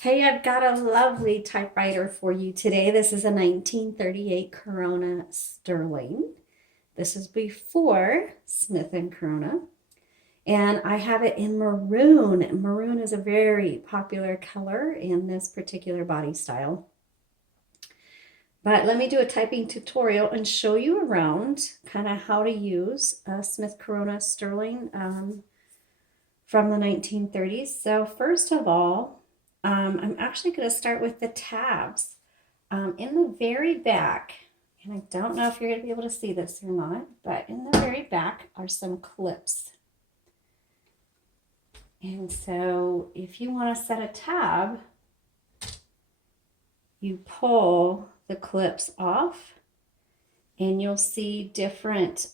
Hey, I've got a lovely typewriter for you today. This is a 1938 Corona Sterling. This is before Smith and Corona, and I have it in maroon. Maroon is a very popular color in this particular body style. But let me do a typing tutorial and show you around kind of how to use a Smith Corona Sterling from the 1930s. So first of all, I'm actually going to start with the tabs. In the very back, and I don't know if you're going to be able to see this or not, but in the very back are some clips. And so if you want to set a tab, you pull the clips off and you'll see different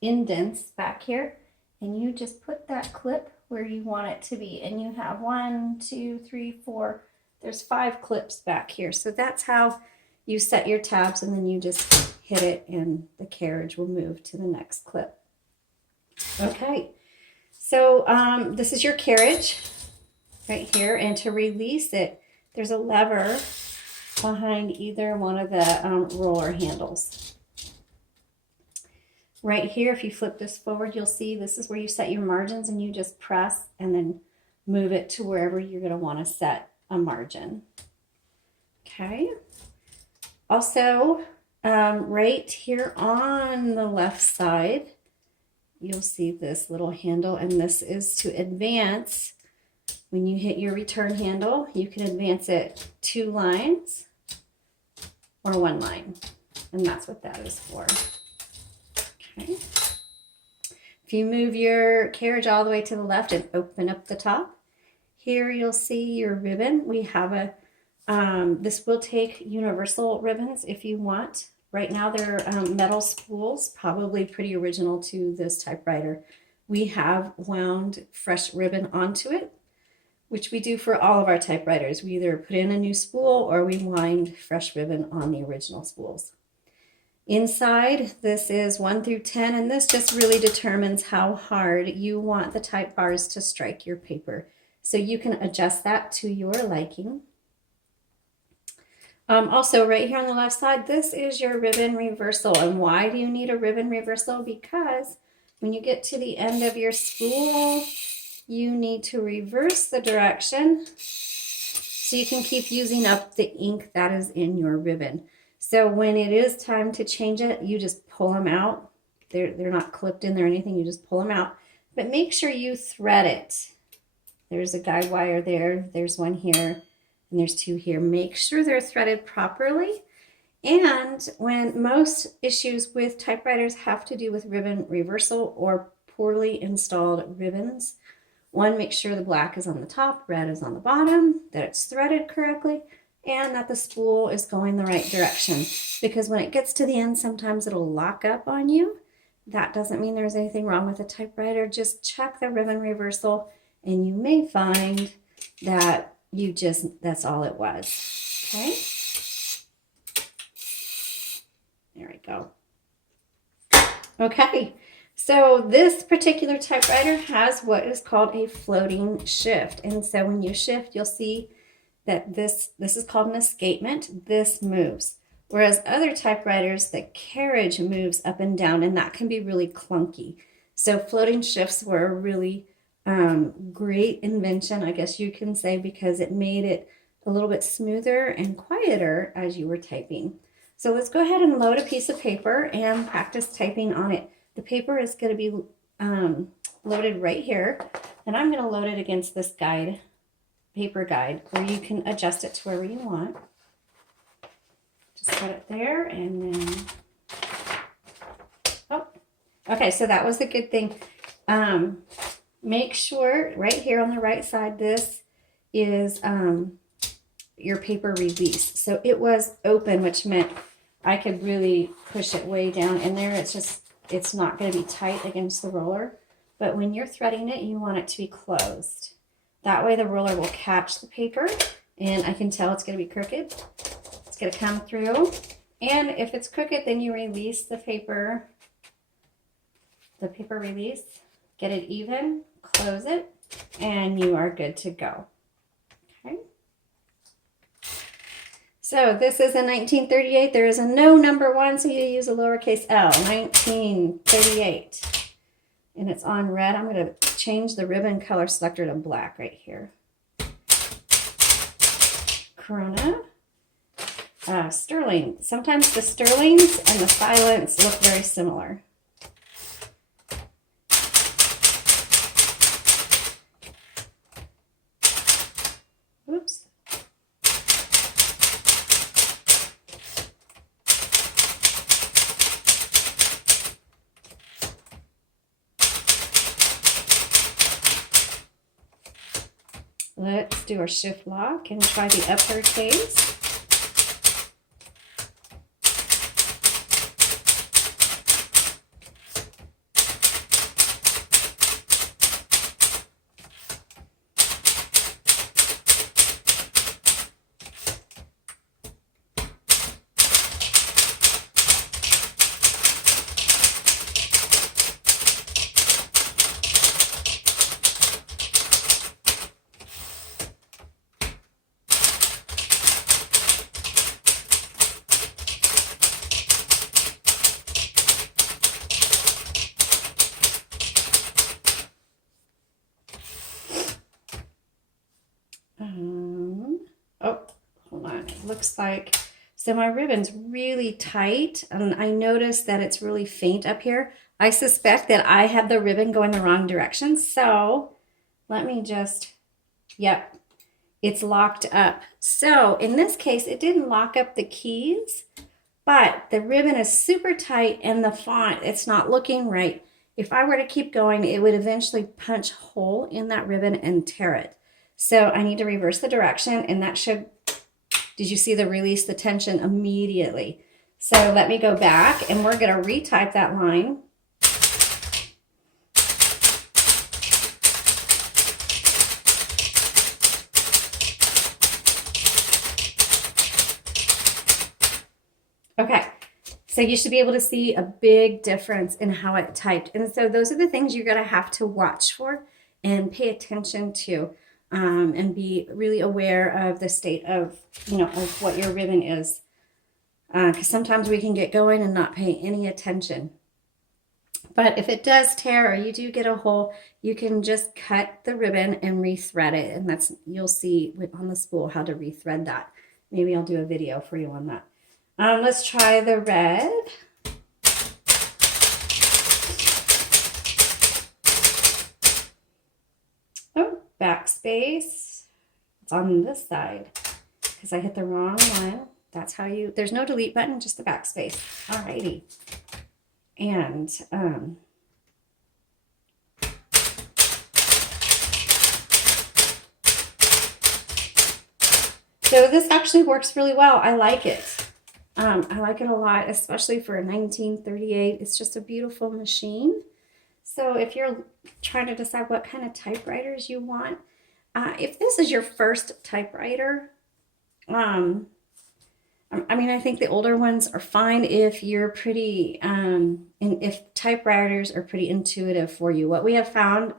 indents back here, and you just put that clip where you want it to be, and you have 1, 2, 3, 4, there's 5 clips back here. So that's how you set your tabs, and then you just hit it and the carriage will move to the next clip. Okay, so this is your carriage right here, and to release it, there's a lever behind either one of the roller handles. Right here, if you flip this forward, you'll see this is where you set your margins, and you just press and then move it to wherever you're going to want to set a margin. Okay. Also, right here on the left side, you'll see this little handle, and this is to advance. When you hit your return handle, you can advance it 2 lines or 1 line, and that's what that is for. Okay. If you move your carriage all the way to the left and open up the top, here you'll see your ribbon. We have a, this will take universal ribbons if you want. Right now they're metal spools, probably pretty original to this typewriter. We have wound fresh ribbon onto it, which we do for all of our typewriters. We either put in a new spool or we wind fresh ribbon on the original spools. Inside, this is 1 through 10, and this just really determines how hard you want the type bars to strike your paper. So you can adjust that to your liking. Also, right here on the left side, this is your ribbon reversal. And why do you need a ribbon reversal? Because when you get to the end of your spool, you need to reverse the direction so you can keep using up the ink that is in your ribbon. So when it is time to change it, you just pull them out. They're not clipped in there or anything. You just pull them out. But make sure you thread it. There's a guide wire there. There's one here, and there's 2 here. Make sure they're threaded properly. And when most issues with typewriters have to do with ribbon reversal or poorly installed ribbons, 1, make sure the black is on the top, red is on the bottom, that it's threaded correctly, and that the spool is going the right direction. Because when it gets to the end, sometimes it'll lock up on you. That doesn't mean there's anything wrong with the typewriter. Just check the ribbon reversal, and you may find that that's all it was. Okay? There we go. Okay. So this particular typewriter has what is called a floating shift. And so when you shift, you'll see that this is called an escapement. This moves. Whereas other typewriters, the carriage moves up and down, and that can be really clunky. So floating shifts were a really great invention, I guess you can say, because it made it a little bit smoother and quieter as you were typing. So let's go ahead and load a piece of paper and practice typing on it. The paper is going to be loaded right here, and I'm going to load it against this guide, paper guide, where you can adjust it to wherever you want. Just put it there, and then, oh, okay, so that was a good thing. Make sure right here on the right side, this is your paper release. So it was open, which meant I could really push it way down in there. It's not going to be tight against the roller, but when you're threading it, you want it to be closed. That way the roller will catch the paper, and I can tell it's going to be crooked. It's going to come through, and if it's crooked, then you release the paper release, get it even, close it, and you are good to go. So this is a 1938. There is a no number 1, so you use a lowercase l. 1938. And it's on red. I'm going to change the ribbon color selector to black right here. Corona. Sterling. Sometimes the sterlings and the silents look very similar. Oops. Let's do our shift lock and try the uppercase. Oh, hold on. It looks like, so my ribbon's really tight, and I noticed that it's really faint up here. I suspect that I have the ribbon going the wrong direction. So let me just, yep, it's locked up. So in this case, it didn't lock up the keys, but the ribbon is super tight and the font, it's not looking right. If I were to keep going, it would eventually punch a hole in that ribbon and tear it. So I need to reverse the direction, and that should, did you see the release the tension immediately? So let me go back, and we're going to retype that line. Okay, so you should be able to see a big difference in how it typed. And so those are the things you're going to have to watch for and pay attention to. And be really aware of the state of, of what your ribbon is. Because sometimes we can get going and not pay any attention. But if it does tear or you do get a hole, you can just cut the ribbon and rethread it. And that's, you'll see on the spool how to rethread that. Maybe I'll do a video for you on that. Let's try the red. Backspace. It's on this side because I hit the wrong one. That's how you, there's no delete button, just the backspace. Alrighty. And so this actually works really well. I like it. I like it a lot, especially for a 1938. It's just a beautiful machine. So if you're trying to decide what kind of typewriters you want, if this is your first typewriter, I mean, I think the older ones are fine if you're pretty, and if typewriters are pretty intuitive for you. What we have found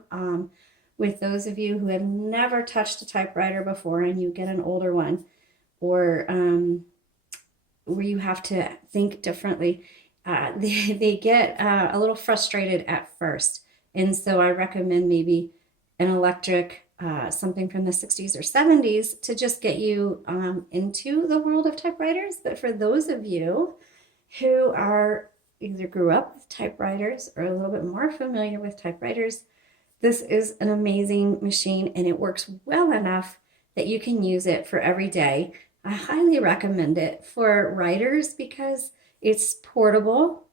with those of you who have never touched a typewriter before and you get an older one, or where you have to think differently, they get a little frustrated at first. And so I recommend maybe an electric, something from the 60s or 70s to just get you into the world of typewriters. But for those of you who are either grew up with typewriters or a little bit more familiar with typewriters, this is an amazing machine, and it works well enough that you can use it for every day. I highly recommend it for writers because it's portable.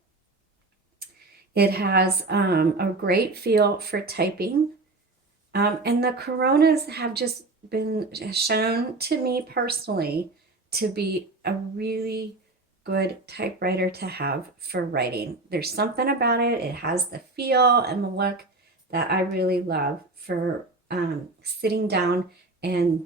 It has a great feel for typing. And the Coronas have just been shown to me personally to be a really good typewriter to have for writing. There's something about it. It has the feel and the look that I really love for sitting down and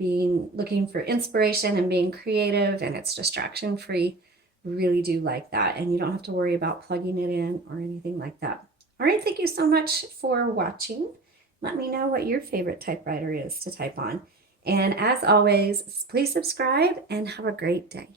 looking for inspiration and being creative, and it's distraction free. Really do like that, and you don't have to worry about plugging it in or anything like that. All right, thank you so much for watching. Let me know what your favorite typewriter is to type on. And as always, please subscribe and have a great day.